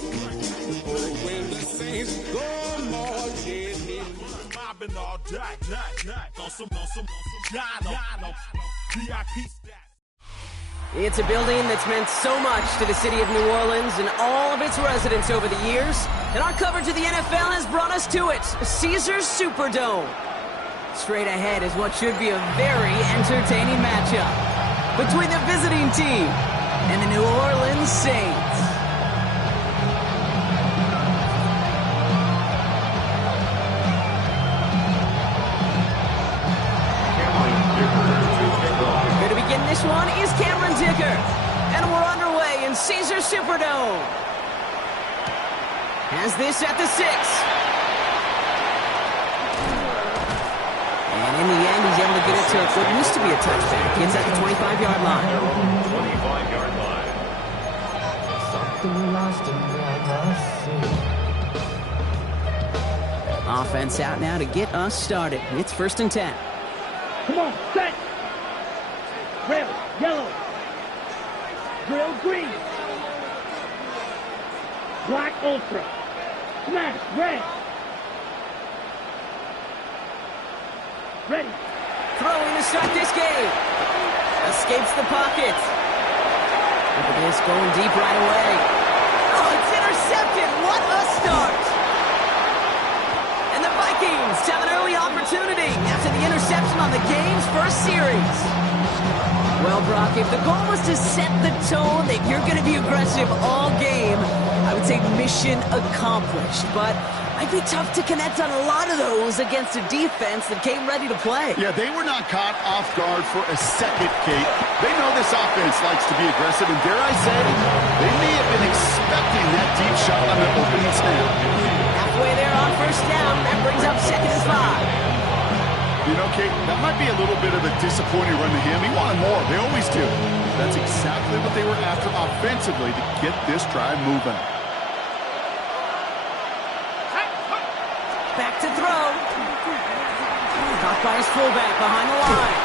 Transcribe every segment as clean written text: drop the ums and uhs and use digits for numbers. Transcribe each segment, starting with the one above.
When the Saints go marching, mobbing all day, on some Dino, VIP stat. It's a building that's meant so much to the city of New Orleans and all of its residents over the years, and our coverage of the NFL has brought us to it, Caesars Superdome. Straight ahead is what should be a very entertaining matchup between the visiting team and the New Orleans Saints. Going to begin this one is Cameron Dicker, and we're underway in Caesars Superdome. Has this at the 6. And in the end, he's able to get it to what used to be a touchback. It's at the 25-yard line. 25-yard line. Offense out now to get us started. It's 1st and 10. Come on, set. Red, yellow. Grill, green. Black, ultra. Smash, red. Ready. Throwing to start this game. Escapes the pocket. Look at this, going deep right away. Oh, it's intercepted. What a start. And the Vikings have an early opportunity after the interception on the game's first series. Well, Brock, if the goal was to set the tone that you're going to be aggressive all game, I would say mission accomplished. But it'd be tough to connect on a lot of those against a defense that came ready to play. Yeah, they were not caught off guard for a second, Kate. They know this offense likes to be aggressive, and dare I say, they may have been expecting that deep shot on their opening snap. Halfway there on 1st down, that brings up 2nd and 5. You know, Kate, that might be a little bit of a disappointing run to him. He wanted more. They always do. That's exactly what they were after offensively to get this drive moving. Back to throw. Caught by his fullback behind the line.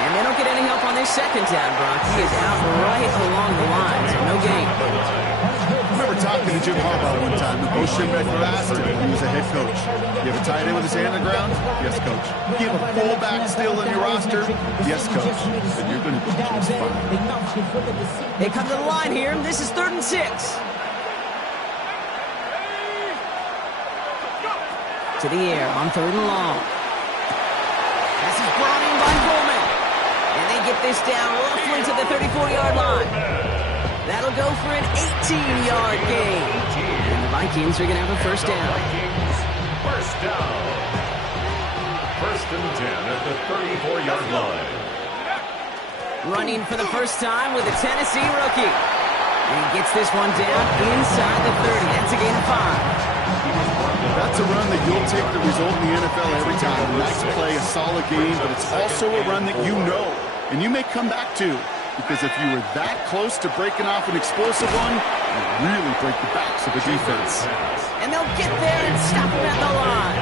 And they don't get any help on this 2nd down, Brock. He is out right along the line, so no gain. I remember talking to Jim Harbaugh one time, and Bo Schembechler asked him when he was a head coach, you have a tight end with his hand on the ground? Yes, coach. You have a fullback still in your roster? Yes, coach. Then you're going to be just fine. They come to the line here, and this is 3rd and 6. To the air on 3rd and long. This is brought in by Coleman. And they get this down roughly to the 34-yard line. That'll go for an 18-yard gain. And the Vikings are going to have a 1st down. First down. 1st and 10 at the 34-yard line. Running for the first time with a Tennessee rookie. And he gets this one down inside the 30. That's a gain of 5. That's a run that you'll take the result in the NFL every time. A nice play, a solid game, but it's also a run that you know and you may come back to. Because if you were that close to breaking off an explosive one, you really break the backs of the defense. And they'll get there and stop him at the line.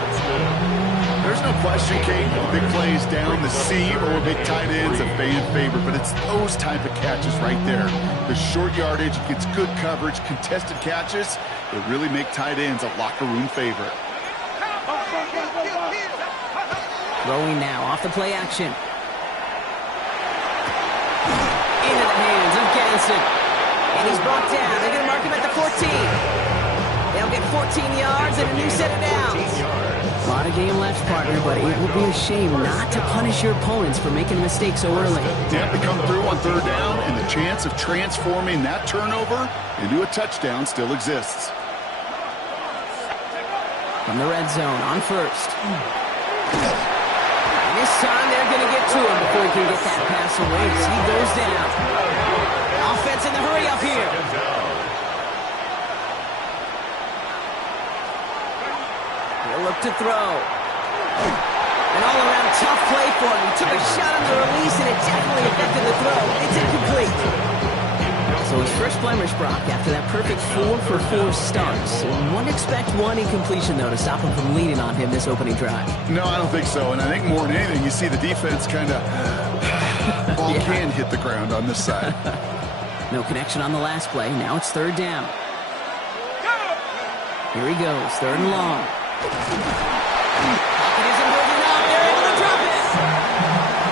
There's no question, Kate, the big plays down the seam or big tight ends a fan favorite, but it's those type of catches right there. The short yardage gets good coverage, contested catches that really make tight ends a locker room favorite. Throwing now off the play action. Into the hands of Ganson. And he's brought down. They're going to mark him at the 14. They'll get 14 yards and a new set of downs. A lot of game left, partner, but it would be a shame not to punish your opponents for making a mistake so early. They have to come through on 3rd down, and the chance of transforming that turnover into a touchdown still exists. From the red zone on 1st. And this time they're going to get to him before he can get that pass away. So he goes down. Offense in the hurry up here. He'll look to throw. An all-around tough play for him. He took a shot on the release, and it definitely affected the throw. It's incomplete. So his first blemish, Brock, after that perfect 4-for-4 start. So wouldn't expect one incompletion, though, to stop him from leaning on him this opening drive. No, I don't think so. And I think more than anything, you see the defense kind of ball can hit the ground on this side. No connection on the last play. Now it's 3rd down. Here he goes, 3rd and long. Pocket isn't holding up. They're able to drop it.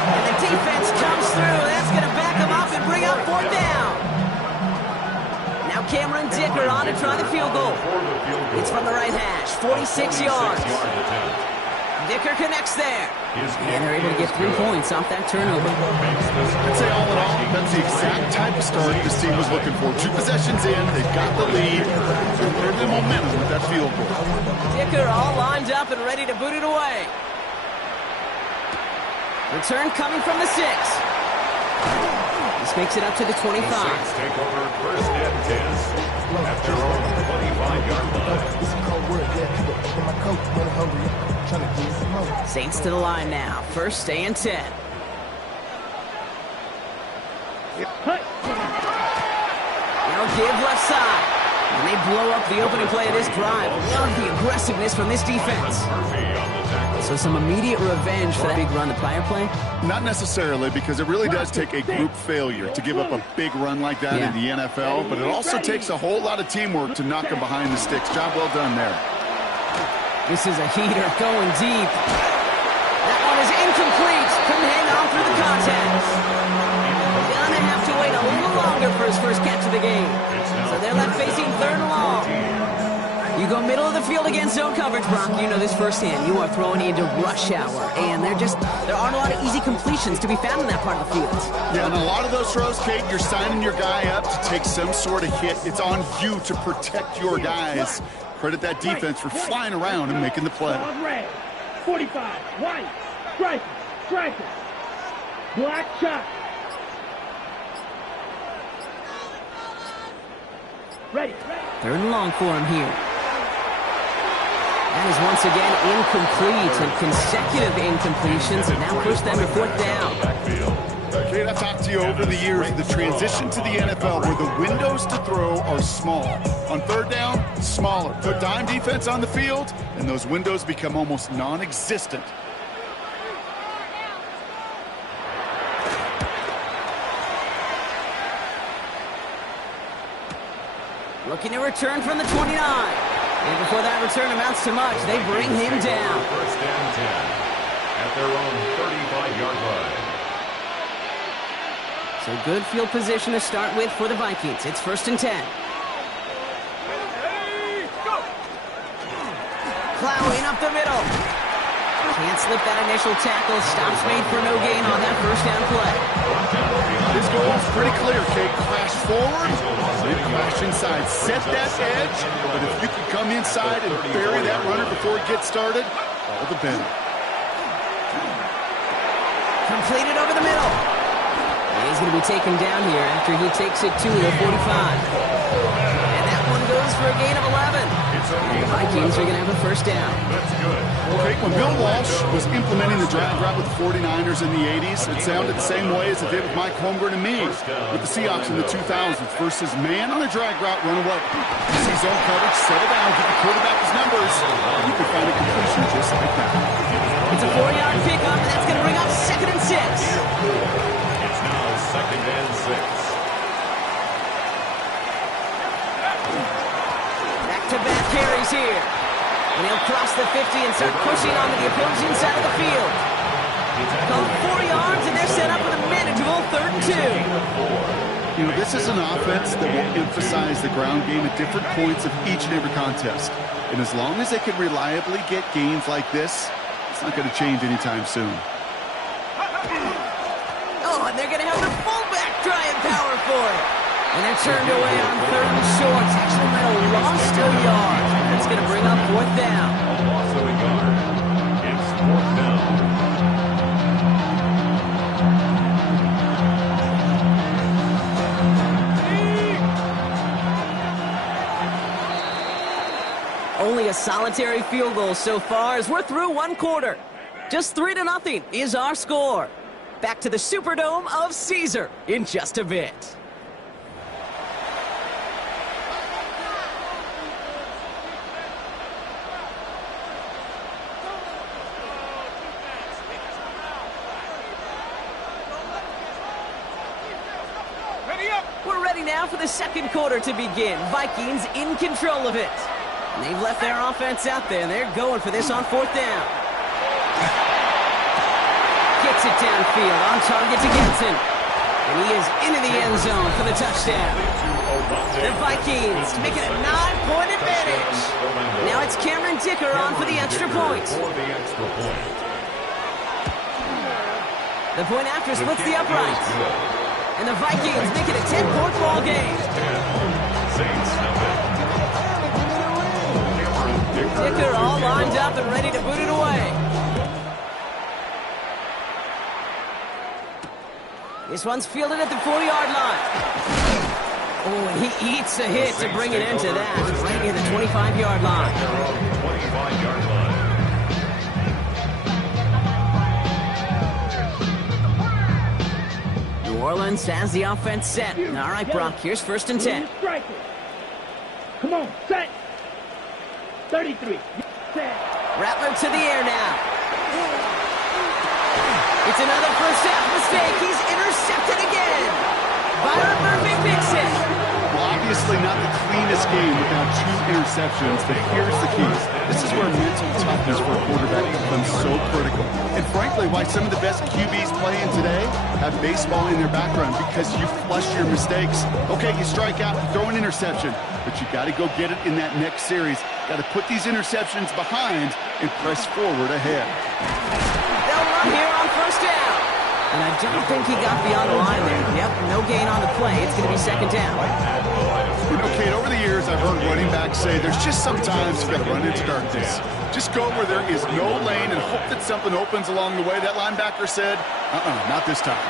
And the defense comes through. That's going to back them up and bring up 4th down. Now Cameron Dicker on to try the field goal. It's from the right hash, 46 yards. Dicker connects there. And they're able to get 3 points off that turnover. I'd say all in all, that's the exact type of start this team was looking for. 2 possessions in, they've got the lead. They're early momentum with that field goal. Dicker all lined up and ready to boot it away. Return coming from the 6. This makes it up to the 25. Take over 1st and 10 at their own 25-yard line. Saints to the line now. 1st and 10. Now give left side. And they blow up the opening play of this drive. Love the aggressiveness from this defense. So some immediate revenge for that big run, the prior play? Not necessarily, because it really does take a group failure to give up a big run like that in the NFL, but it also takes a whole lot of teamwork to knock them behind the sticks. Job well done there. This is a heater going deep. That one is incomplete. Couldn't hang on through the contact. Gonna have to wait a little longer for his first catch of the game. So they're left facing 3rd and long. You go middle of the field against zone coverage, Brock. You know this firsthand. You are throwing into rush hour, and there aren't a lot of easy completions to be found in that part of the field. Yeah, and a lot of those throws, Kate, you're signing your guy up to take some sort of hit. It's on you to protect your guys. Credit that defense for flying around and making the play. Red, 45, white, striker, black shot. Ready. 3rd and long for him here. That is once again incomplete, and consecutive incompletions now push them to 4th down. Kate, I've talked to you over the years of the transition to the NFL where the windows to throw are small. On 3rd down, smaller. Put dime defense on the field, and those windows become almost non-existent. Looking to return from the 29. And before that return amounts to much, they bring him down. 1st and 10 at their own 35-yard line. So good field position to start with for the Vikings. It's 1st and 10. Plowing up the middle. Can't slip that initial tackle. Stops made for no gain on that 1st down play. His goal is pretty clear, Kate. Crash forward, then crash inside. Set that edge, but if you can come inside and bury that runner before it gets started, all the better. Completed over the middle. He's going to be taken down here after he takes it to the 45. And that one goes for a gain of 11. And the Vikings are going to have a 1st down. That's good. Okay, when Bill Walsh was implementing the drag route with the 49ers in the 80s, it sounded the same way as it did with Mike Holmgren and me with the Seahawks in the 2000s versus man on a drag route, run away. You see zone coverage, settle down, give the quarterback his numbers, you can find a completion just like that. It's a 4-yard pickup, and that's going to bring up 2nd and 6. It's now 2nd and 6. Back-to-back carries here. And he'll cross the 50 and start pushing onto the opposing side of the field. Called 4 yards, and they're set up with a manageable 3rd and 2. You know, this is an offense that will emphasize the ground game at different points of each and every contest. And as long as they can reliably get gains like this, it's not going to change anytime soon. Oh, and they're going to have the fullback trying power for it. And they're turned away on 3rd and short. Actually might have lost a yard. That's going to bring up 4th down. A loss of a yard. It's 4th down. Only a solitary field goal so far as we're through 1 quarter. Just 3-0 is our score. Back to the Superdome of Caesar in just a bit. We're ready now for the 2nd quarter to begin. Vikings in control of it. And they've left their offense out there, and they're going for this on 4th down. Gets it downfield, on target to Gibson. And he is into the end zone for the touchdown. The Vikings make it a 9-point advantage. Now it's Cameron Dicker on for the extra point. The point after splits the uprights. And the Vikings make it a 10-point ball game. Dicker all lined up and ready to boot it away. This one's fielded at the 40-yard line. Oh, and he eats a hit to bring it into that, right near the 25-yard line. 25-yard line. New Orleans has the offense set. All right, Brock, here's 1st and 10. Come on, set. 33. Set. Rattler to the air now. It's another first half mistake. He's intercepted again. Byron Murphy picks it. Well, obviously not the cleanest game without 2 interceptions, but here's the key. This is where mental toughness for a quarterback becomes so critical. And frankly, why some of the best QBs playing today have baseball in their background, because you flush your mistakes. Okay, you strike out, you throw an interception, but you got to go get it in that next series. Got to put these interceptions behind and press forward ahead. They'll run here on 1st down. And I don't think he got beyond the line there. Yep, no gain on the play. It's going to be 2nd down. You know, Kate, over the years, I've heard running backs say there's just sometimes you got to run into darkness. Just go where there is no lane and hope that something opens along the way. That linebacker said, not this time.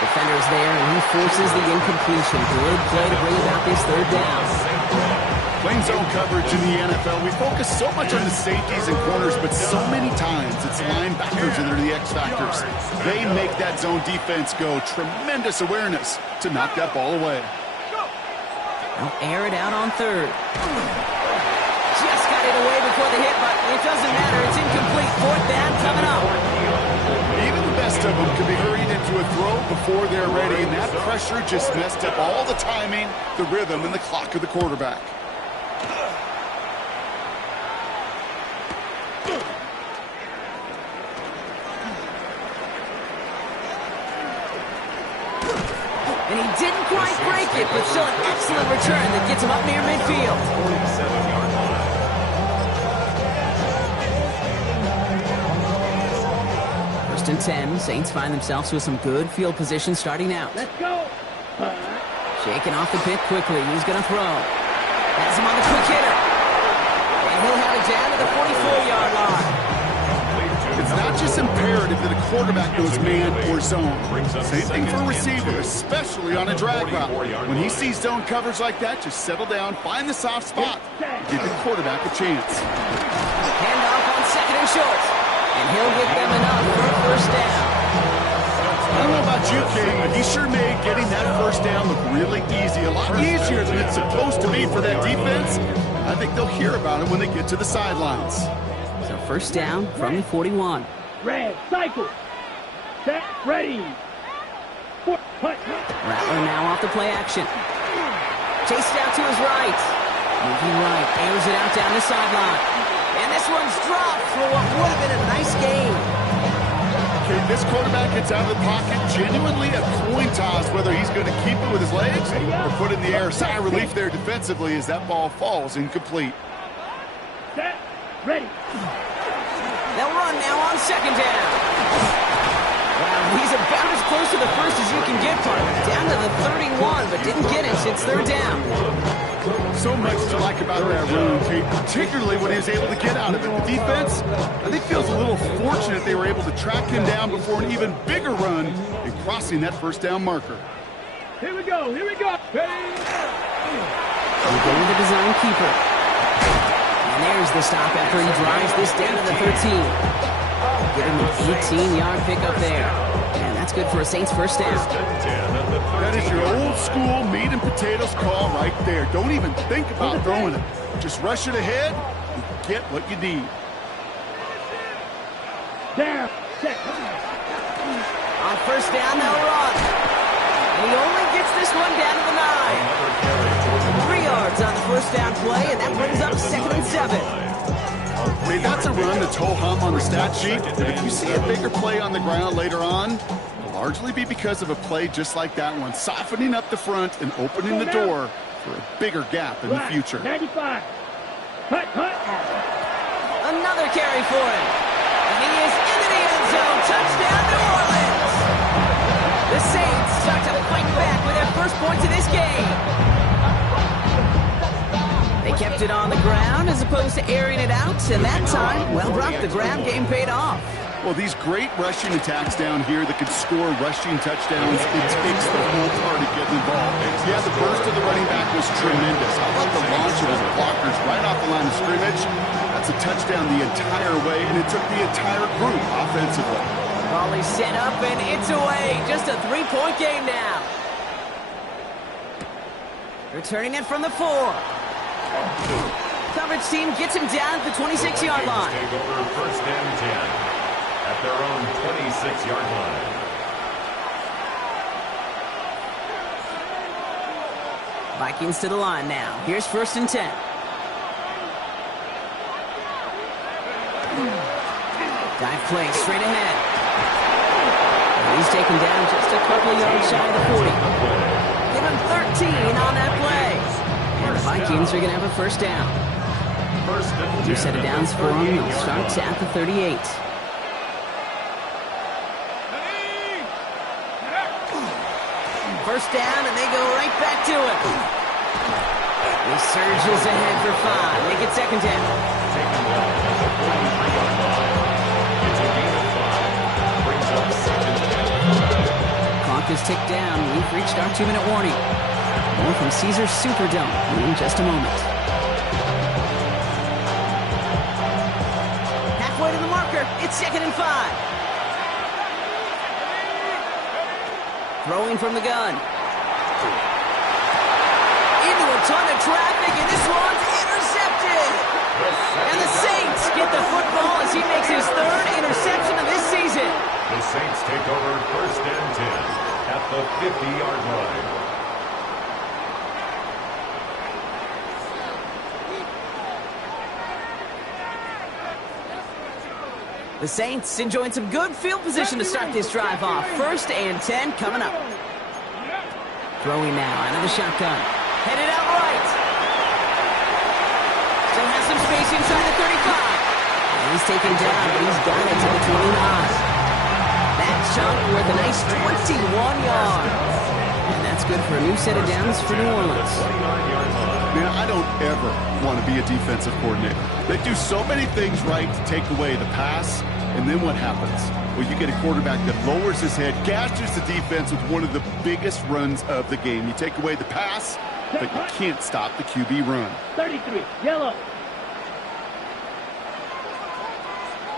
Defender's there, and he forces the incompletion. Good play to bring about this 3rd down. Playing zone coverage in the NFL, we focus so much on the safeties and corners, but so many times it's linebackers that are the X factors. They make that zone defense go. Tremendous awareness to knock that ball away. They'll air it out on 3rd. Just got it away before the hit, but it doesn't matter. It's incomplete. 4th down coming up. Even the best of them can be hurried into a throw before they're ready, and that pressure just messed up all the timing, the rhythm, and the clock of the quarterback. And he didn't quite break it, but still an excellent return that gets him up near midfield. 47-yard line. 1st and 10. Saints find themselves with some good field position starting out. Let's go. Shaking off the pit quickly. He's going to throw. Has him on the quick hitter. And he'll have it down to the 44-yard line. It's not just imperative that a quarterback knows man or zone. Same thing for a receiver, especially on a drag route. When he sees zone coverage like that, just settle down, find the soft spot, give the quarterback a chance. Handoff on 2nd and short. And he'll get them enough for a 1st down. I don't know about you, King, but he sure made getting that 1st down look really easy. A lot easier than it's supposed to be for that defense. I think they'll hear about it when they get to the sidelines. So 1st down from the 41. Red, cycle. Set, ready. Rattler now off the play action. Chased out to his right. Moving right, airs it out down the sideline. And this one's dropped for what would have been a nice game. Okay, this quarterback gets out of the pocket, genuinely a coin toss whether he's going to keep it with his legs or put it in the air. Sigh of relief there defensively as that ball falls incomplete. Set, ready. They'll run now on 2nd down. Wow, he's about as close to the 1st as you can get, partner. Down to the 31, but didn't get it since 3rd down. So much to like about that run, Kate, particularly when he was able to get out of it. The defense, I think, feels a little fortunate they were able to track him down before an even bigger run in crossing that 1st down marker. Here we go, here we go. We're going to design keeper. And there's the stop after he drives this down to the 13. Give him an 18-yard pickup there. And that's good for a Saints 1st down. That is your old school meat and potatoes call right there. Don't even think about throwing it. Just rush it ahead and get what you need. Down, set. On 1st down, they'll run. And he only gets this one down to the 9. 3 first down play, and that brings up 2nd and 7. Hey, that's a run that's ho-hum on the stat sheet, but if you see a bigger play on the ground later on, it'll largely be because of a play just like that one, softening up the front and opening the door for a bigger gap in the future. 95. Cut. Another carry for him. And he is into the end zone. Touchdown, New Orleans. The Saints start to fight back with their first points of this game. They kept it on the ground as opposed to airing it out, and that time, well, Brock, the ground game paid off. Well, these great rushing attacks down here that can score rushing touchdowns, it takes the whole party getting involved. Yeah, the burst of the running back was tremendous. How about the launch of his blockers right off the line of scrimmage? That's a touchdown the entire way, and it took the entire group offensively. Volley set up, and it's away. Just a 3-point game now. Returning it from the 4. Coverage team gets him down at the 26-yard line. Take over 1st and 10 at their own 26-yard line. Vikings to the line now. Here's 1st and 10. Dive play straight ahead. And he's taken down just a couple of yards shy of the 40. Give him 13 on that play. And the Vikings are going to have a first down. New set of downs for them. They'll start at the 38. First down, and they go right back to it. He surges ahead for 5. Make it 2nd down. Taking down at the 43-yard line. It's a gain of 5. Brings up 2nd down. Clock is ticked down. We've reached our 2-minute warning. More from Caesars Superdome in just a moment. Halfway to the marker. It's 2nd and 5. Throwing from the gun. Into a ton of traffic, and this one's intercepted. And the Saints get the football as he makes his 3rd interception of this season. The Saints take over 1st and 10 at the 50-yard line. The Saints enjoying some good field position to start this drive off. 1st and 10 coming up. Throwing now out of the shotgun. Headed out right. Still has some space inside the 35. And he's taken down, but he's got it to the 29. That chunk worth a nice 21 yards. And that's good for a new set of downs for New Orleans. Man, I don't ever want to be a defensive coordinator. They do so many things right to take away the pass, and then what happens? Well, you get a quarterback that lowers his head, gashes the defense with one of the biggest runs of the game. You take away the pass, but you can't stop the QB run. 33, yellow.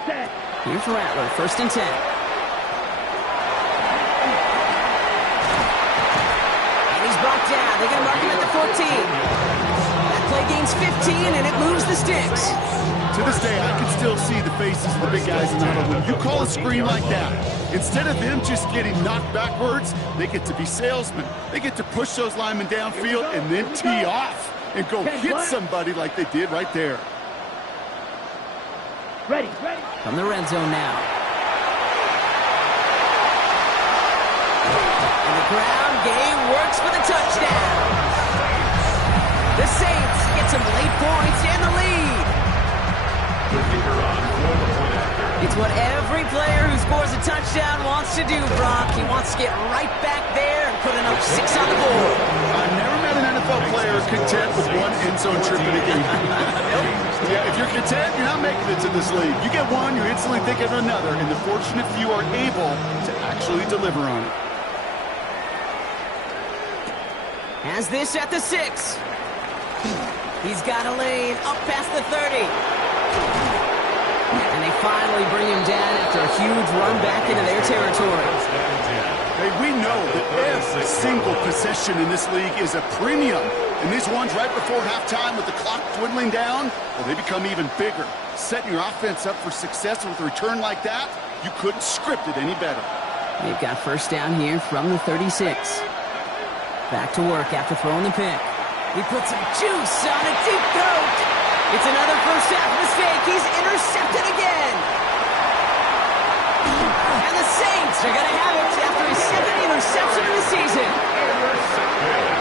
Set. Here for Rattler, 1st and 10. Brought down. They're going to mark him at the 14. That play gains 15, and it moves the sticks. To this day, I can still see the faces of the big guys in the huddle. When you call a screen like that, instead of them just getting knocked backwards, they get to be salesmen. They get to push those linemen downfield and then tee off and go hit somebody like they did right there. Ready. From the red zone now. And the ground game works for the touchdown. The Saints get some late points and the lead. It's what every player who scores a touchdown wants to do, Brock. He wants to get right back there and put another 6 on the board. I've never met an NFL player content with one end zone trip in a game. Yeah, if you're content, you're not making it to this league. You get one, you're instantly thinking of another, and the fortunate few are able to actually deliver on it. Has this at the 6. He's got a lane up past the 30. And they finally bring him down after a huge run back into their territory. Hey, we know that every single possession in this league is a premium. And these ones right before halftime with the clock dwindling down, well, they become even bigger. Setting your offense up for success with a return like that, you couldn't script it any better. They've got first down here from the 36. Back to work after throwing the pick. He puts some juice on a deep throat. It's another first half mistake. He's intercepted again. And the Saints are going to have it after his second interception of the season. Intercepted.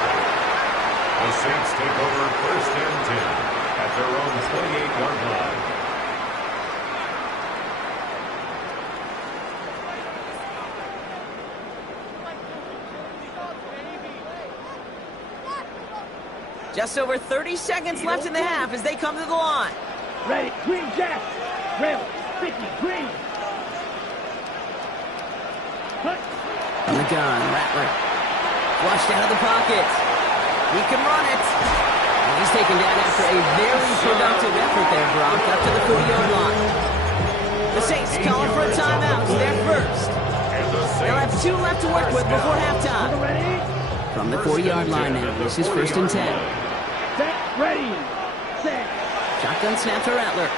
The Saints take over first and 10 at their own 28-yard line. Just over 30 seconds left in the half as they come to the line. Ready, green jack. Rail, sticky, green. Hut. On the gun, Rattler. Flushed out of the pocket. He can run it. And he's taken down after a very productive effort there, Brock, up to the 40-yard line. The Saints calling for a timeout. They're first. They'll have 2 left to work with before halftime. Ready, From the 40-yard line now, this is first and 10. set, ready, set. Shotgun snap to Rattler.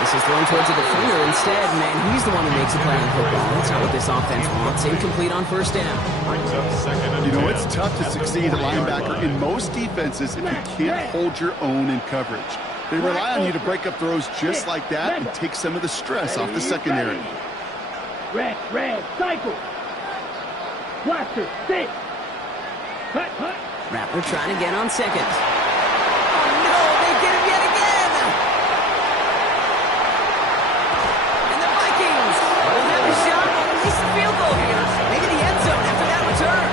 This is thrown towards the defender instead. Man, he's the one who makes a play on football. That's not what this offense wants. Incomplete on first down. Brings up second and You know, 10. it's tough to succeed at linebacker in most defenses if you can't hold your own in coverage. They rely on you to break up throws just like that and take some of the stress off the secondary. Red, cycle. Blaster, stick. Hut, hut. Rattler trying to get on second. Oh, no, they get him yet again. And the Vikings will have a shot on at least the field goal here. Maybe the end zone after that return.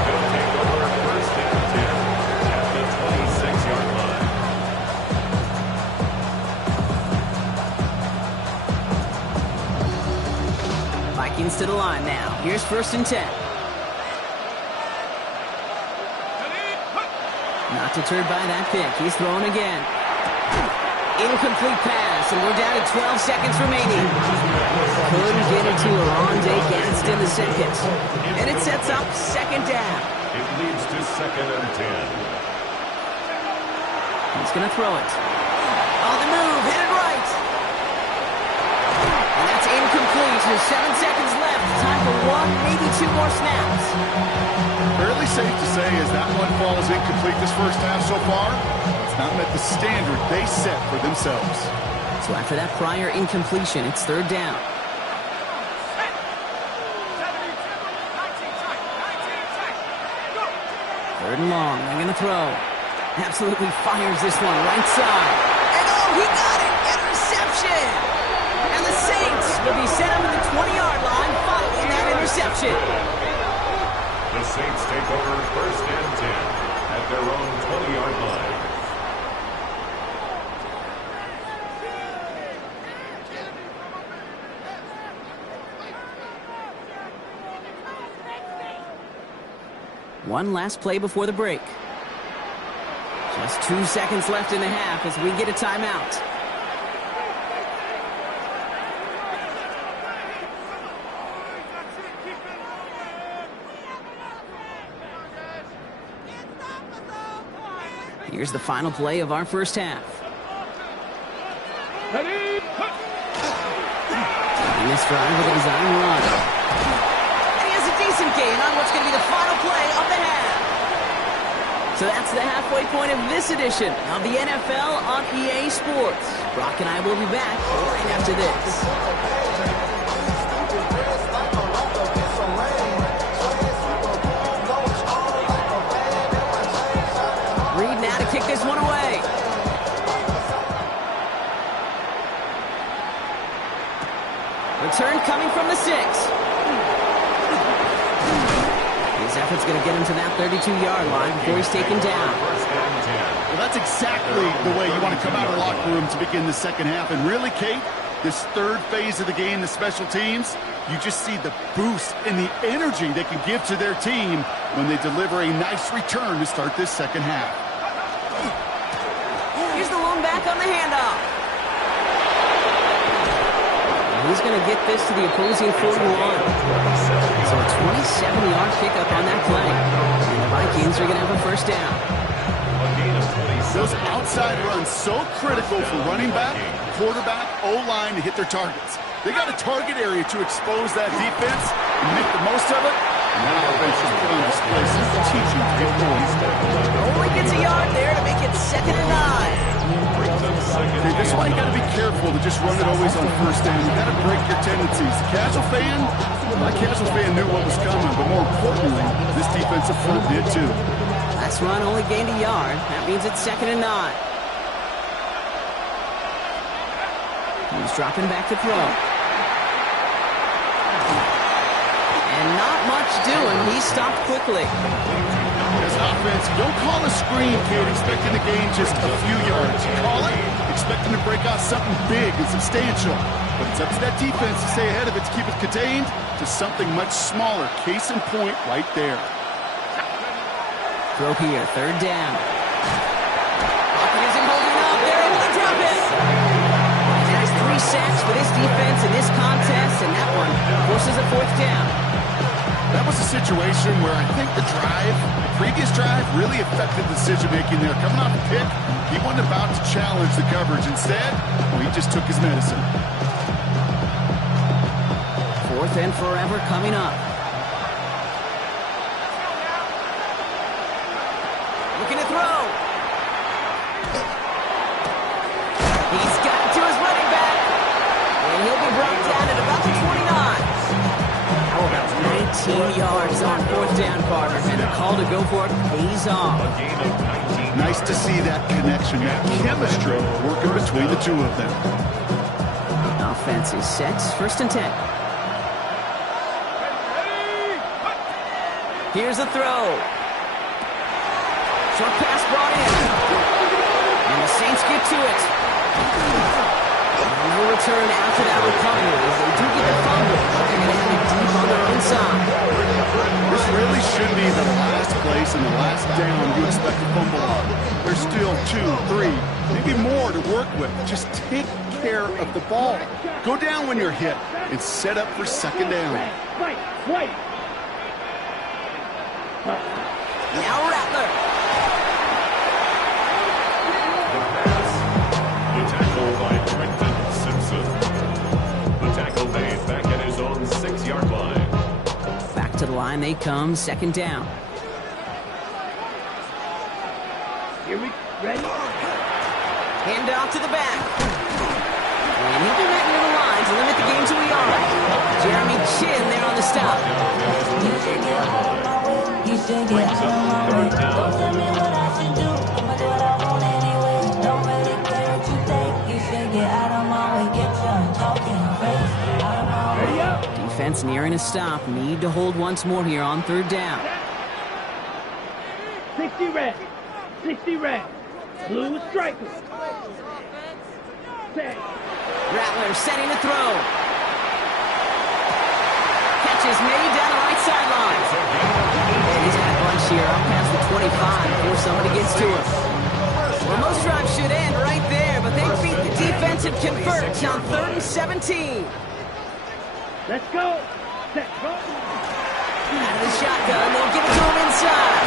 They'll take over first and 10 at the 26-yard line. Vikings to the line now. Here's first and 10. Not deterred by that pick. He's throwing again. Incomplete pass, and we're down to 12 seconds remaining. Couldn't get it to Arondé Gadsden the second. And it sets up second down. It leads to second and 10. He's going to throw it. On the move, hit it right. And that's incomplete. There's 7 seconds left. Time for 1, maybe 2 more snaps. Fairly safe to say as that one falls incomplete this first half so far, it's not met the standard they set for themselves. So after that prior incompletion, it's third down. Third and long. They're going to throw. Absolutely fires this one right side. And oh, he got it! Interception! And the Saints will be set up at the 20-yard line following that interception. The Saints take over first and 10 at their own 20-yard line. One last play before the break. Just 2 seconds left in the half as we get a timeout. Here's the final play of our first half. Ready, hut. Starting this drive with a design run. And he has a decent gain on what's going to be the final play of the half. So that's the halfway point of this edition of the NFL on EA Sports. Brock and I will be back right after this. Reed now to kick this one away. Return coming from the 6. His effort's going to get him to that 32-yard line before he's taken down. First and 10. Well, that's exactly the way you want to come out of the locker room to begin the second half. And really, Kate, this third phase of the game, the special teams, you just see the boost and the energy they can give to their team when they deliver a nice return to start this second half. Here's the lone back on the handoff. He's going to get this to the opposing 41. So a 27-yard pickup on that play. And the Vikings are going to have a first down. A gain of 26. Those outside runs so critical for running back, quarterback, O-line to hit their targets. They got a target area to expose that defense and make the most of it. And that offense is put on display since the teaching to get more. Only gets a yard there to make it 2nd and 9. Okay, this is why you got to be careful to just run it always on first down. You got to break your tendencies. My casual fan knew what was coming, but more importantly, this defensive front did too. Last run only gained a yard. That means it's 2nd and 9. He's dropping back to throw. And not much doing. He stopped quickly. As an offense, don't call a screen, kid, expecting to gain just a few yards. Call it expecting to break out something big and substantial. But it's up to that defense to stay ahead of it, to keep it contained to something much smaller. Case in point right there. Throw here, 3rd down. Pocket isn't holding up. They're able to drop it. And there's 3 sacks for this defense in this contest, and that one forces a 4th down. That was a situation where I think the previous drive, really affected the decision-making there. Coming off the pick, he wasn't about to challenge the coverage. Instead, he just took his medicine. 4th and forever coming up. Looking to throw. He's got it to his running back. And he'll be brought down at about the 29. How about 19 yards on 4th down, Carter? And the call to go for it pays off. A gain of 19. Nice to see that connection, that chemistry working between the two of them. Offense is set. 1st and 10. Here's a throw. Short pass brought in. And the Saints get to it. No return after that recovery. They do get the fumble. They're going to have it deep on their own side. This really should be the last place and the last down you expect to fumble on. There's still 2, 3, maybe more to work with. Just take care of the ball. Go down when you're hit and set up for 2nd down. Wait. Now Rattler. The tackle by Trenton Simpson. The tackle made back at his own 6-yard line. Back to the line they come. 2nd down. Here we ready? Hand off to the back. And he'll be right near the line to limit the game to a yard. Jeremy Chin there on the stop. Brings up 3rd down. Defense nearing a stop. Need to hold once more here on 3rd down. 60 red. 60 red. Blue striker. Set. Rattler setting to throw. Catch is made down the right sideline. And he's got a bunch here up past the 25 before somebody gets to him. Well, most drives should end right there, but they beat the defense and convert on 3rd and 17. Let's go. Set. Go. Out of the shotgun, they'll give it to him inside.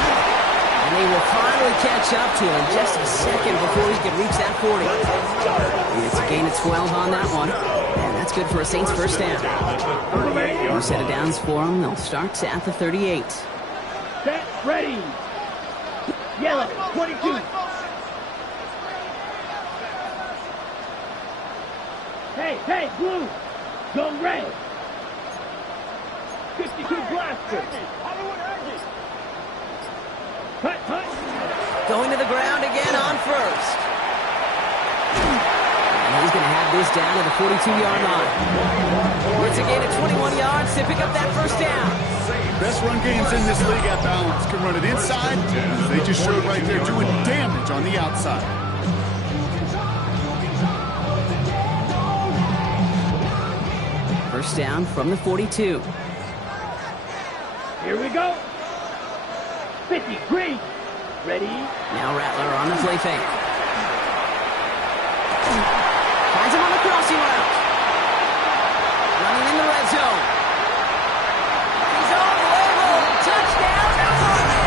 And they will finally catch up to him just a second before he can reach that 40. And it's a gain of 12 on that one. And that's good for a Saints 1st down. New set of downs for them. They'll start at the 38. Set. Ready. Yellow. 22. Hey, blue. Go red. 52 blaster. Hut. Going to the ground again on 1st. And he's going to have this down to the 42-yard line. It's a gain of 21 yards to pick up that 1st down. Best run games in this league at balance. Can run it inside. They just showed right there doing damage on the outside. First down from the 42. Here we go. 50, green. Ready? Now Rattler on the play fake. Finds him on the crossing route. Running in the red zone. He's on the way home. Touchdown, New Orleans.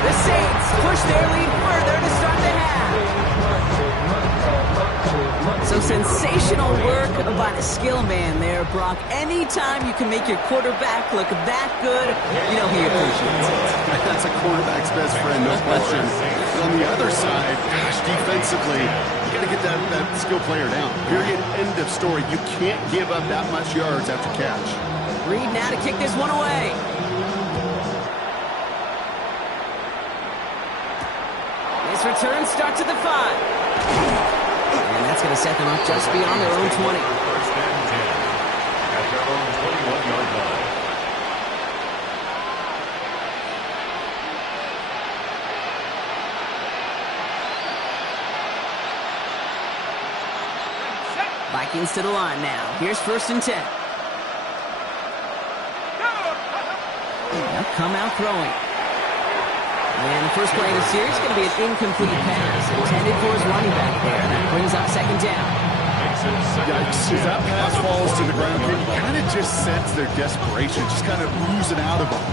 The Saints push their lead further to start the half. So sensational work by the skill man there, Brock. Anytime you can make your quarterback look that good, you know he appreciates it. That's a quarterback's best friend, no question. But on the other side, gosh, defensively, you got to get that skill player down. Period. End of story. You can't give up that much yards after catch. Reed now to kick this one away. This return starts at the 5. And that's going to set them up just beyond their own 20. First and 10 at their own 21-yard line. Vikings to the line now. Here's 1st and 10. They'll come out throwing. And the first play of the series is going to be an incomplete pass intended for his running back there. That brings up 2nd down. Yikes. As that pass falls to the ground, you kind of just sense their desperation, just kind of oozing out of them.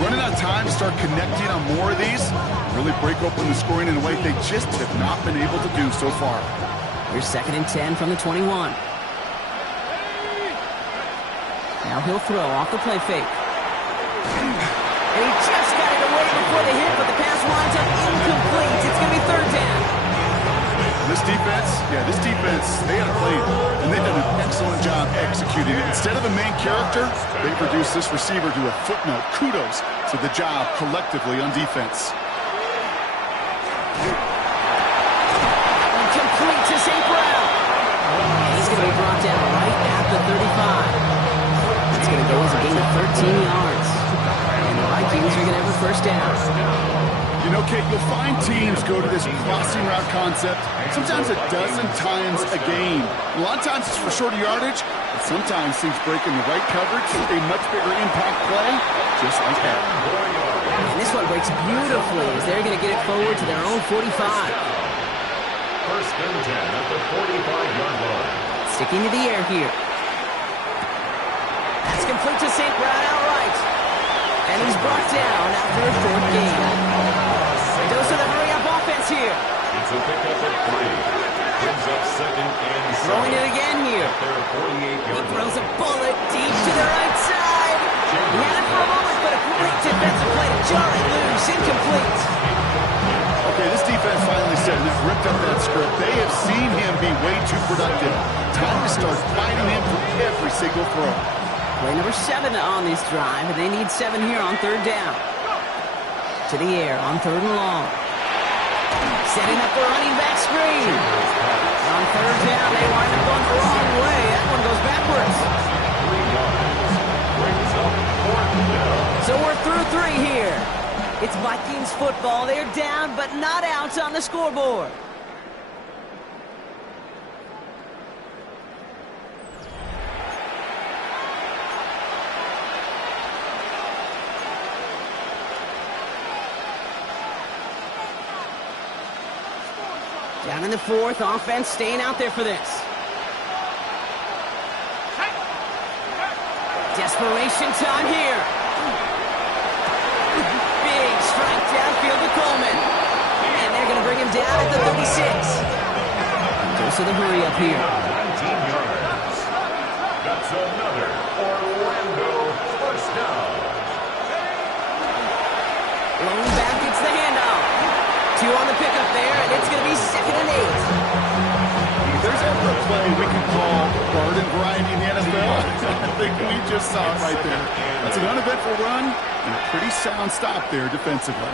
Running out of time to start connecting on more of these, really break open the scoring in a way they just have not been able to do so far. Here's 2nd and 10 from the 21. Now he'll throw off the play fake. And he just got it away before the hit, but the pass winds up incomplete. It's going to be 3rd down. This defense, they got to play, and they've done an excellent job executing it. Instead of a main character, they produce this receiver to a footnote. Kudos to the job collectively on defense. Complete to St. Brown. And he's going to be brought down right at the 35. It's going to go as a gain of 13 yards. And the Vikings are going to have a 1st down. You know, Kate, you'll find teams go to this crossing route concept sometimes a dozen times a game. A lot of times it's for shorter yardage, but sometimes things break in the right coverage, a much bigger impact play, just like that. And this one breaks beautifully as they're going to get it forward to their own 45. 1st and 10 at the 45-yard line. Sticking to the air here. That's complete to St. Brown outright. And he's brought down after a 4th gain. Those are the hurry-up offense here. It's a pickup at 3. Brings up 2nd and 7. Throwing it again here. Their 48-yard He throws a bullet deep to the right side. He had it for a moment, but a great defensive play to jar it loose. Incomplete. Okay, this defense finally said it. Ripped up that script. They have seen him be way too productive. Time to start fighting him for every single throw. Play number 7 on this drive, and they need 7 here on 3rd down. To the air on 3rd and long. Setting up the running back screen. On 3rd down, they wind up going the wrong way. That one goes backwards. 3 yards. Brings up 4th down. So we're through 3 here. It's Vikings football. They're down, but not out on the scoreboard. Down in the 4th, offense staying out there for this. Desperation time here. Big strike downfield to Coleman. And they're going to bring him down at the 36. Goes to the hurry up here. 19 yards. That's another Orlando 1st down. Lone back gets the handoff. 2 on the pickup there, and it's going to be 2nd and 8. If there's ever a play we can call garden variety in the NFL, I think we just saw it right there. That's an uneventful run and a pretty sound stop there defensively.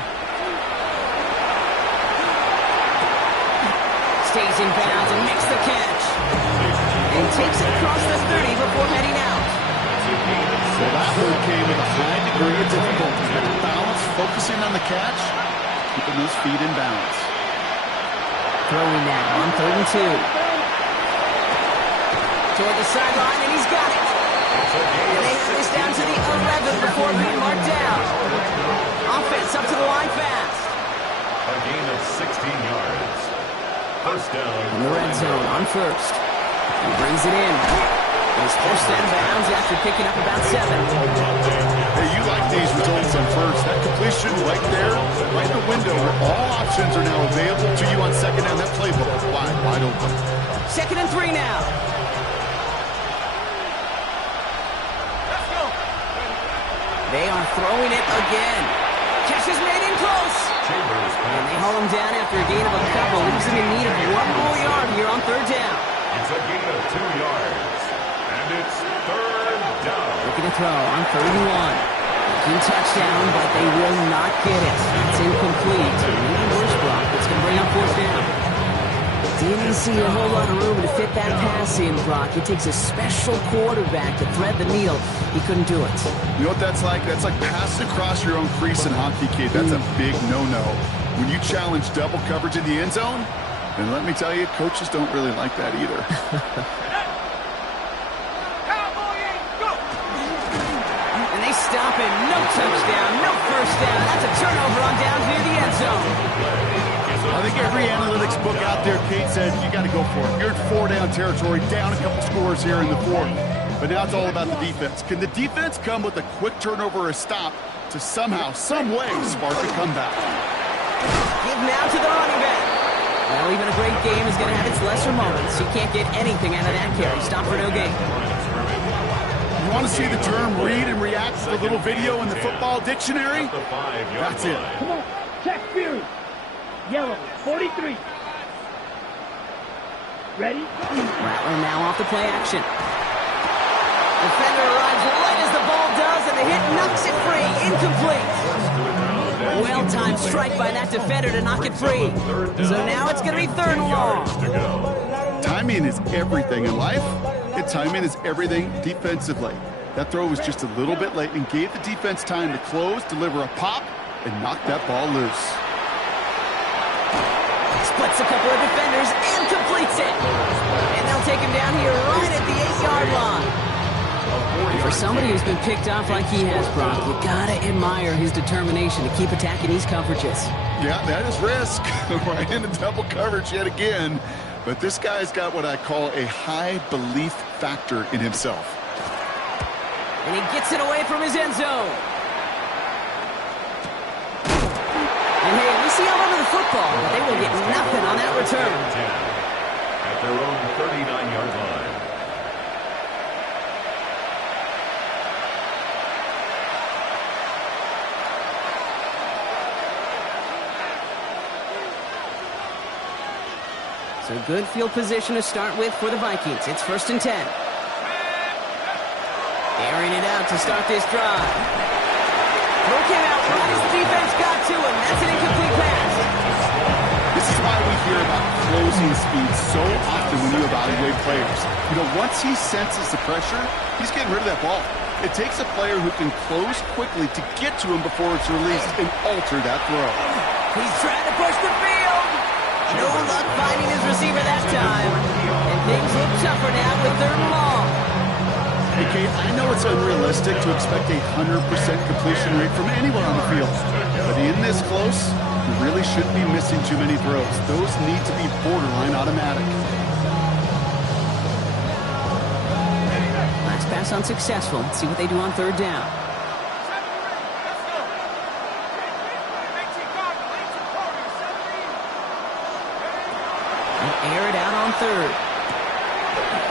Stays in bounds and makes the catch. And takes it across the 30 before heading out. So that one came with a high degree of difficulty. Balance, focusing on the catch, keeping those feet in balance. Throwing now on 3rd and 2. Toward the sideline, and he's got it. And they have this down to the 11 before being marked down. Offense up to the line fast. A gain of 16 yards. 1st down. In the red zone on 1st. He brings it in. He's forced out of bounds after picking up about 7. Hey, you like these results on 1st. That completion right there, right in the window where all options are now available to you on 2nd down. That playbook is wide open. 2nd and 3 now. They are throwing it again. Catch is made incomplete. him down after a gain of a couple. Leaves him in need of one more yard here on third down. It's a gain of 2 yards. And it's third down. Looking to throw on 3rd and 1. Good touchdown, but they will not get it. It's incomplete. Maybe worse, Brock. It's going to bring up 4th down. Didn't see a whole lot of room to fit that pass in, Brock. It takes a special quarterback to thread the needle. He couldn't do it. You know what that's like? That's like passing across your own crease in hockey, kid. That's a big no-no. When you challenge double coverage in the end zone, then let me tell you, coaches don't really like that either. Stop it. No touchdown. No first down. That's a turnover on downs near the end zone. I think every analytics book out there, Kate, said you got to go for it. You're in 4-down territory, down a couple scores here in the 4th. But now it's all about the defense. Can the defense come with a quick turnover or a stop to somehow, some way, spark a comeback? Give now to the running back. Well, even a great game is going to have its lesser moments. You can't get anything out of that carry. Stop for no gain. You want to see the term read and react to the little video in the football dictionary? That's it. Come on, check Fury. Yellow, 43. Ready? Rattler now off the play action. Defender arrives right as the ball does, and the hit knocks it free. Incomplete. Well-timed strike by that defender to knock it free. So now it's going to be 3rd and long. Timing is everything in life. And timing is everything defensively. That throw was just a little bit late and gave the defense time to close, deliver a pop, and knock that ball loose. Splits a couple of defenders and completes it. And they'll take him down here right at the 8-yard line. And for somebody who's been picked off like he has, Brock, you gotta admire his determination to keep attacking these coverages. Yeah, that is risk. Right into double coverage yet again. But this guy's got what I call a high belief factor in himself. And he gets it away from his end zone. And hey, we see all over the football, but they will get nothing on that return. At their own 39-yard line. So good field position to start with for the Vikings. It's 1st and 10. Airing it out to start this drive. Throw came out right as the defense got to him. That's an incomplete pass. This is why we hear about closing speed so often when you evaluate players. You know, once he senses the pressure, he's getting rid of that ball. It takes a player who can close quickly to get to him before it's released and alter that throw. He's trying to push the field. No luck finding his receiver that time. And things look tougher now with 3rd and long. Hey, Kate, I know it's unrealistic to expect a 100% completion rate from anyone on the field. But in this close, you really shouldn't be missing too many throws. Those need to be borderline automatic. Last pass unsuccessful. Let's see what they do on 3rd down. Air it out on 3rd.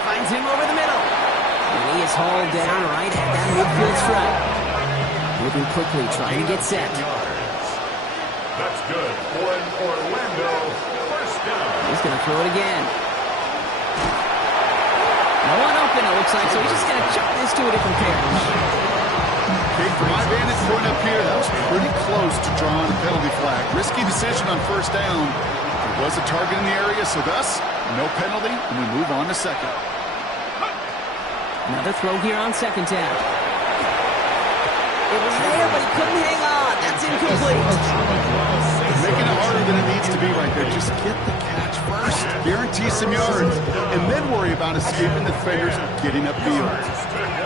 Finds him over the middle. And he is hauled down right at that midfield stripe. Moving quickly, trying to get set. That's good for an Orlando 1st down. He's going to throw it again. No one open, it looks like, so he's just going to chuck this to a different pair. Kate, from my vantage point up here, that was pretty close to drawing a penalty flag. Risky decision on 1st down. There was a target in the area, so thus, no penalty, and we move on to 2nd. Another throw here on 2nd down. It was there, but he couldn't hang on. That's incomplete. Making it harder than it needs to be right there. Just get the catch first. Guarantee some yards, and then worry about escaping the defenders and getting upfield.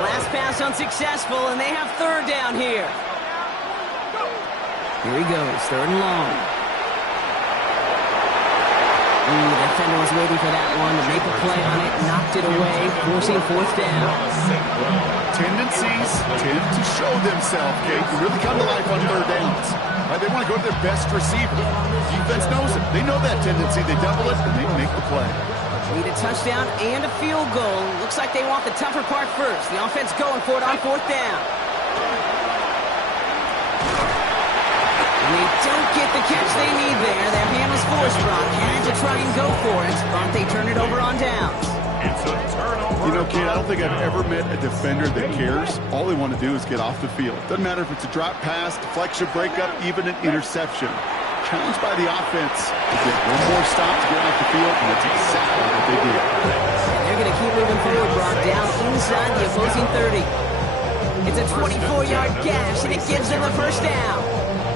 Last pass unsuccessful, and they have 3rd down here. Here he goes, 3rd and long. The defender was waiting for that one to make a play on it, knocked it away, forcing 4th down. Tendencies tend to show themselves, Kate. You really come to life on 3rd downs. They want to go to their best receiver. Defense knows it. They know that tendency. They double it, and they make the play. Need a touchdown and a field goal. Looks like they want the tougher part first. The offense going for it on 4th down. And they don't get the catch they need there. They're force, Brock. Had to try and go for it, but they turn it over on downs. It's a turnover. You know, Kate, I don't think I've ever met a defender that cares. All they want to do is get off the field. Doesn't matter if it's a drop pass, deflection, breakup, even an interception. Challenged by the offense to get one more stop to get off the field, and that's exactly what they did. And they're going to keep moving forward, Brock, down inside the opposing 30. It's a 24-yard gash, and it gives them the first down.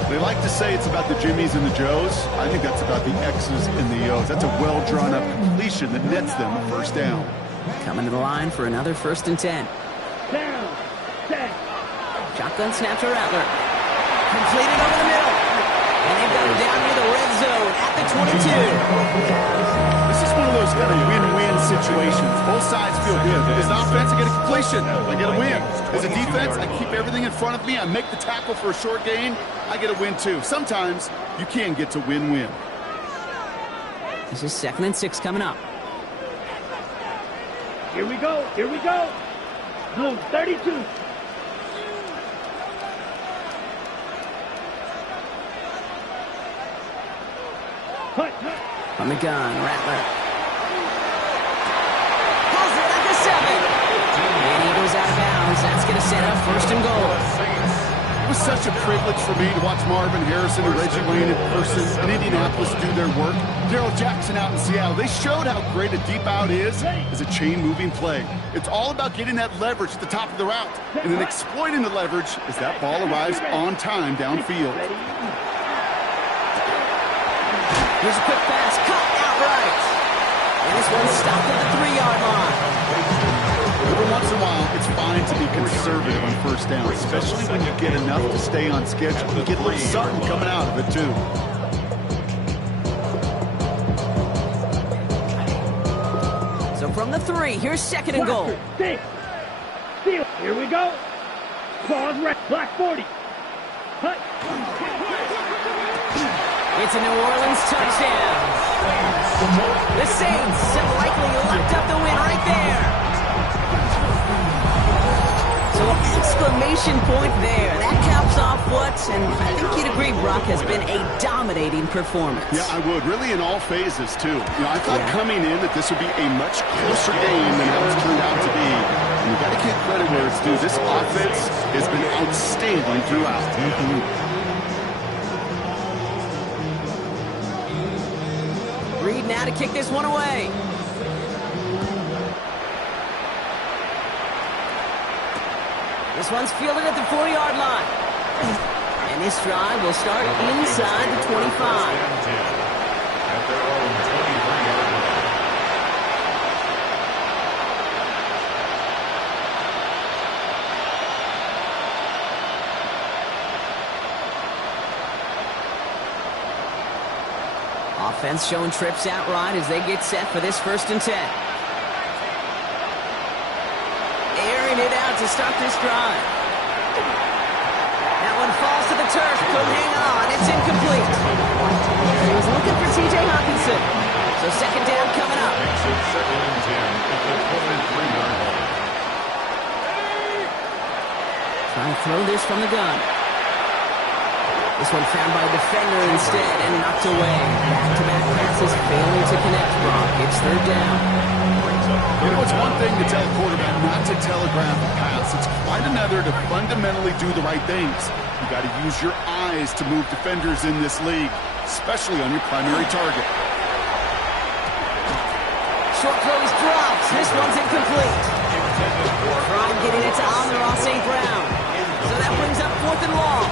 They like to say it's about the Jimmies and the Joes. I think that's about the X's and the O's. That's a well-drawn-up completion that nets them a first down. Coming to the line for another 1st and 10. Down. Set. Shotgun snap to Rattler. Completed over the middle. And they've got him down near the red zone at the 22. This is one of those kind of win-win situations. Both sides feel good. As an offense, I get a completion. I get a win. As a defense, I keep everything in front of me. I make the tackle for a short gain. I get a win, too. Sometimes you can get to win-win. This is 2nd and 6 coming up. Here we go. Here we go. Blue 32. Hut. From the gun, Rattler. Pulls it at the 7. And he goes out of bounds. That's going to set up 1st and goal. It was such a privilege for me to watch Marvin Harrison and Reggie Wayne in person in Indianapolis do their work. Darrell Jackson out in Seattle. They showed how great a deep out is as a chain-moving play. It's all about getting that leverage at the top of the route and then exploiting the leverage as that ball arrives on time downfield. Here's a quick pass, caught outright. And this one's stopped at the 3-yard line. Every once in a while, it's fine to be conservative on first down, especially when you get enough to stay on schedule. You get a little something coming out of it, too. So from the 3, here's 2nd and goal. 6. Steal. Here we go. Pause. Black 40. Hut. It's a New Orleans touchdown. The Saints have likely locked up the win right there. So an exclamation point there. That caps off what, and I think you'd agree, Brock, has been a dominating performance. Yeah, I would. Really in all phases, too. You know, I thought coming in that this would be a much closer game than how it's turned out to be. And you got to give credit where it's due. This offense has been outstanding throughout. Reed now to kick this one away. This one's fielded at the 4-yard line. And this drive will start inside the 25. At their own 23-yard line. Offense showing trips out right as they get set for this 1st and 10. Airing it out to start this drive. That one falls to the turf. Couldn't hang on. It's incomplete. He was looking for T.J. Hawkinson. So 2nd down coming up. Makes it 2nd and 10 at the 23-yard line. Trying to throw this from the gun. This one found by a defender instead and knocked away. Back-to-back passes failing to connect, Brock. It's 3rd down. You know, it's one thing to tell a quarterback not to telegraph a pass. It's quite another to fundamentally do the right things. You got to use your eyes to move defenders in this league, especially on your primary target. Short throw is dropped. This one's incomplete. Prime getting it to Amon-Ra St. Brown. So that brings up 4th and long.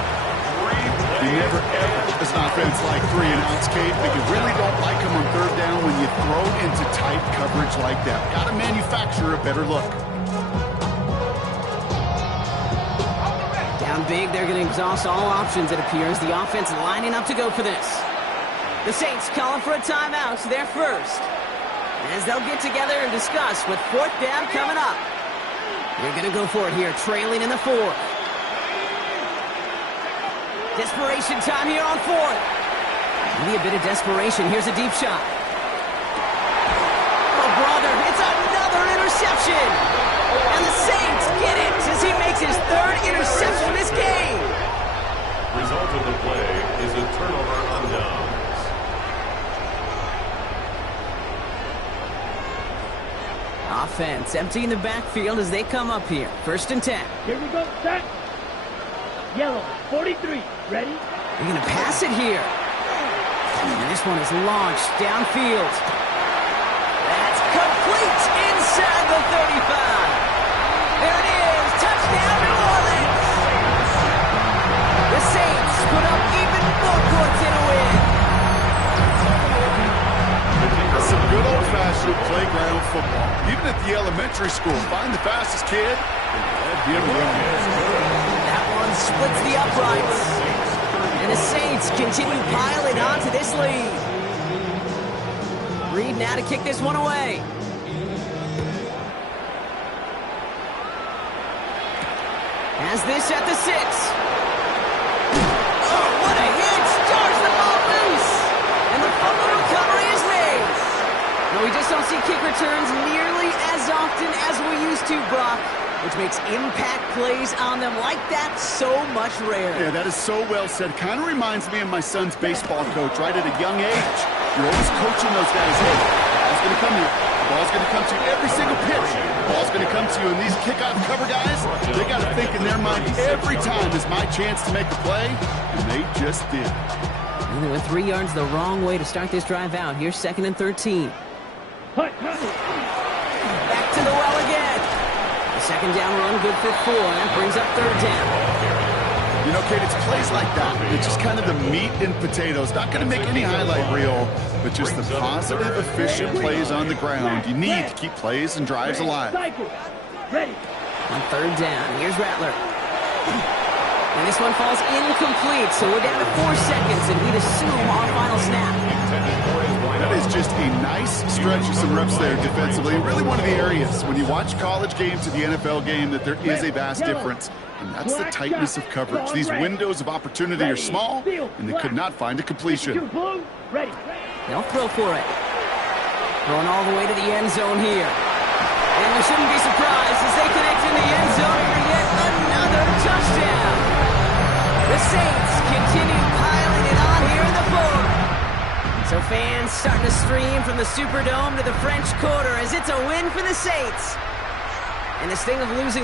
You never ever, as an offense like 3 and outs, Kate, but you really don't like them on 3rd down when you throw into tight coverage like that. Got to manufacture a better look. Down big, they're going to exhaust all options, it appears. The offense lining up to go for this. The Saints calling for a timeout, their first. As they'll get together and discuss with 4th down coming up. They're going to go for it here, trailing in the 4th. Desperation time here on 4th. Maybe a bit of desperation. Here's a deep shot. Oh, brother, it's another interception. And the Saints get it as he makes his 3rd interception of this game. Result of the play is a turnover on downs. offense, emptying the backfield as they come up here. 1st and 10. Here we go, set. Yellow, 43. Ready? They're going to pass it here. And this one is launched downfield. That's complete inside the 35. There it is. Touchdown, New Orleans. The Saints put up even more points in a win. Some good old-fashioned playground football. Even at the elementary school, find the fastest kid and let him run. That one splits the uprights. And the Saints continue piling onto this lead. Reed now to kick this one away. Has this at the 6. Oh, what a hit! Stars the ball loose! And the fumble recovery is made. No, we just don't see kick returns nearly as often as we used to, Brock, which makes impact plays on them like that so much rarer. Yeah, that is so well said. Kind of reminds me of my son's baseball coach, right at a young age. You're always coaching those guys, hey, the ball's going to come here. The ball's going to come to you every single pitch. The ball's going to come to you. And these kickoff cover guys, they got to think in their mind every time is my chance to make a play, and they just did. And they went 3 yards the wrong way to start this drive out. Here's 2nd and 13. Hut. Back to the well again. The 2nd down run good for 4. And that brings up 3rd down. You know, Kate, it's plays like that. It's just kind of the meat and potatoes. Not going to make any highlight reel, but just the positive, efficient plays on the ground. You need to keep plays and drives alive. Cycle. Ready. On 3rd down, here's Rattler. And this one falls incomplete, so we're down to 4 seconds, and we'd assume our final snap. That is just a nice stretch of some reps there defensively. Really one of the areas when you watch college games to the NFL game that there is a vast difference, and that's the tightness of coverage. These windows of opportunity are small, and they could not find a completion. Blue. Ready. They'll throw for it. Going all the way to the end zone here. And we shouldn't be surprised as they connect in the end zone for yet another touchdown. The Saints continue piling it on here in the 4th. So fans starting to stream from the Superdome to the French Quarter as it's a win for the Saints. And this thing of losing